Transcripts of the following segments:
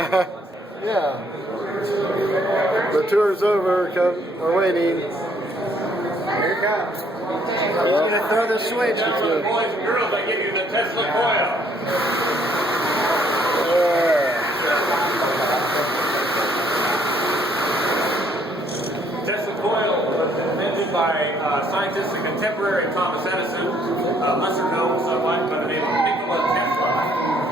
Yeah. The tour's over. We're waiting. Here it comes. He's going to throw the switch. Now, for the boys and girls, I give you the Tesla coil. Tesla coil was invented by scientists and contemporary Thomas Edison, lesser known somewhat by the name of Nikola Tesla.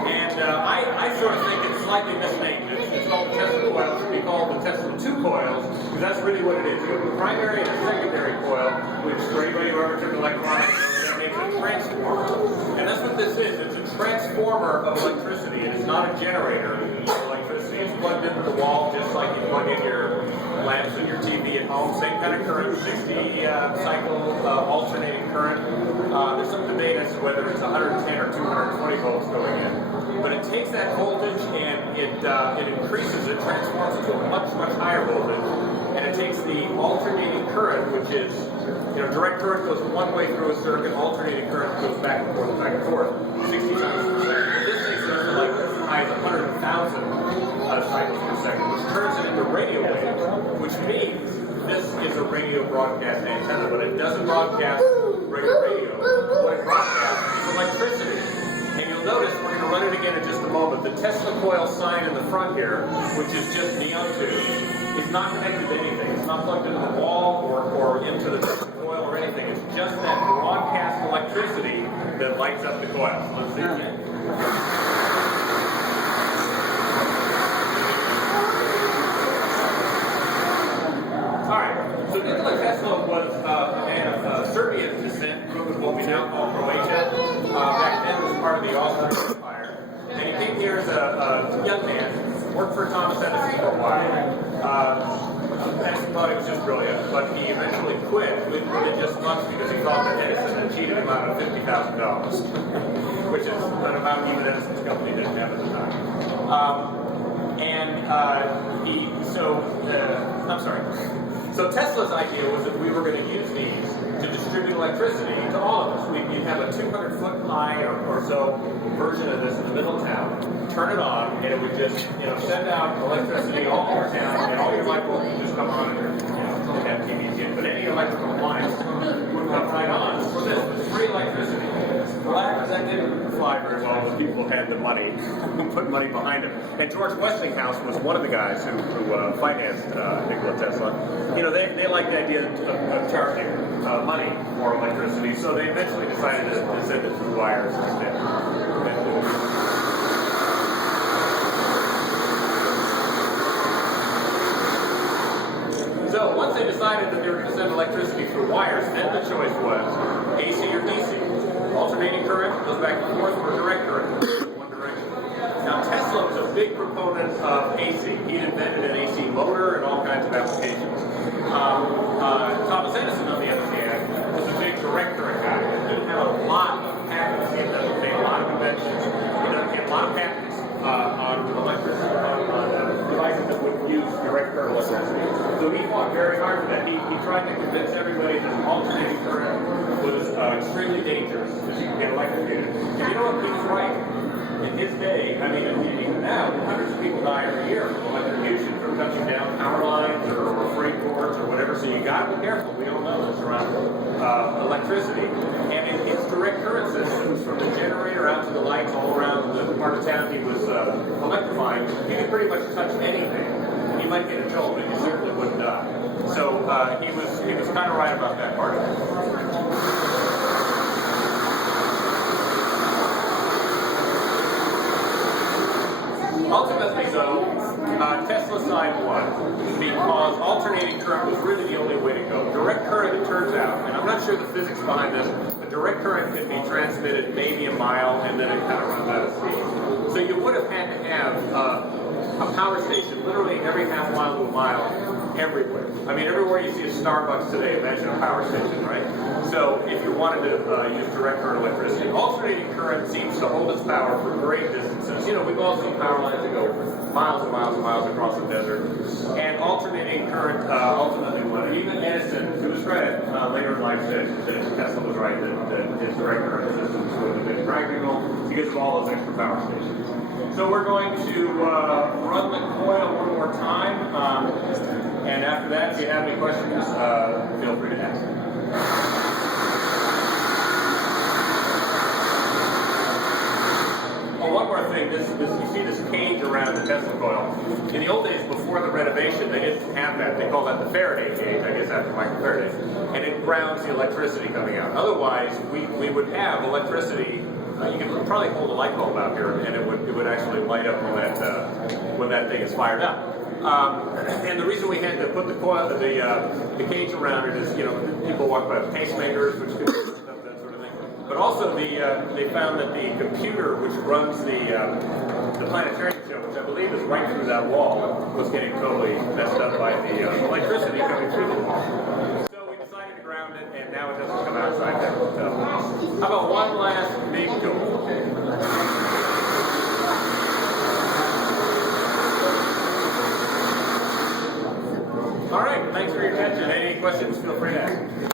And I sort of think it's slightly misnamed. It's called the Tesla coil. It should be called the Tesla 2 coils, because that's really what it is. You have a primary and a secondary coil, which for anybody who ever took electronics, that makes a transformer. And that's what this is. It's a transformer of electricity. It is not a generator of electricity. It's plugged into the wall just like you plug in your lamps and your TV at home. Same kind of current, 60 cycle alternating current. There's some debate as to whether it's 110 or 220 volts going in. But it takes that voltage and it increases it, transforms it to a much, much higher voltage. And it takes the alternating current, which is, direct current goes one way through a circuit, alternating current goes back and forth, 60 times per second. But this takes it up to like as high as 100,000 cycles per second, which turns it into radio waves, which means this is a radio broadcast antenna, but it doesn't broadcast regular radio. What it broadcasts is electricity. And you'll notice, we're going to run it again in just a moment, the Tesla coil sign in the front here, which is just neon tube, is not connected to anything. It's not plugged into the wall or into the Tesla coil or anything. It's just that broadcast electricity that lights up the coil. So let's see again. Alright, so Nikola Tesla was a man of Serbian descent from what we now call Croatia. Back then was part of the Austrian Empire. And he came here as a young man, worked for Thomas Edison for a while. Edison thought he was just brilliant, but he eventually quit within just months because he thought that Edison had cheated him out of $50,000, which is an amount even Edison's company didn't have at the time. So Tesla's idea was that we were going to use these to distribute electricity to all of us. You'd have a 200-foot high or so version of this in the middle of town, turn it on, and it would just send out electricity all over town, and all your light bulbs would just come on, and didn't have TVs yet, but any electrical appliance would come right on. So this was free electricity. Well, that didn't fly very well when people had the money, put money behind it. And George Westinghouse was one of the guys who financed Nikola Tesla. They liked the idea of charging money for electricity, so they eventually decided to send it through wires instead. So once they decided that they were going to send electricity through wires, then the choice was AC or DC. Alternating current goes back and forth, or direct current goes in one direction. Now Tesla was a big proponent of AC. He'd invented an AC motor and all kinds of applications. Thomas Edison, on the other hand, was a big direct current guy. He didn't have a lot of patents. He doesn't make a lot of inventions. He doesn't get a lot of patents on electricity, on devices that would use direct current electricity. So he fought very hard for that. He tried to convince everybody that alternating current was extremely dangerous because you can get electrocuted. And you know what? He was right. In his day, even now, hundreds of people die every year from electrocution, from touching down power lines or freight cords or whatever. So you got to be careful. We all know this around electricity. And in his direct current systems, from the generator out to the lights all around the part of town he was electrifying, you could pretty much touch anything. You might get a jolt, but you certainly wouldn't die. So he was kind of right about that part of it. Ultimately, though, Tesla side won because alternating current was really the only way to go. Direct current, it turns out, and I'm not sure the physics behind this, but direct current can be transmitted maybe a mile and then it kind of runs out of steam. So you would have had to have a power station literally every half mile to a mile everywhere. Everywhere you see a Starbucks today, imagine a power station, right? So if you wanted to use direct current electricity, alternating current seems to hold its power for great distances. We've all seen power lines that go miles and miles and miles across the desert. And alternating current ultimately won. Even Edison, to his credit, later in life said that Tesla was right, that his direct current systems would have been practical because of all those extra power stations. So we're going to run the coil one more time, and after that, if you have any questions, feel free to ask. Oh, one more thing. You see this cage around the Tesla coil. In the old days, before the renovation, they didn't have that. They called that the Faraday cage, I guess after Michael Faraday. And it grounds the electricity coming out. Otherwise, we would have electricity. You can probably hold a light bulb out here, and it would actually light up when that thing is fired up. And the reason we had to put the coil, the cage around it is, people walk by with pacemakers, which could stuff, that sort of thing. But also, they found that the computer which runs the planetarium show, which I believe is right through that wall, was getting totally messed up by the electricity coming through the wall. So we decided to ground it, and now it doesn't come outside there. So, how about one last big go? All right, thanks for your attention. Any questions, feel free to ask.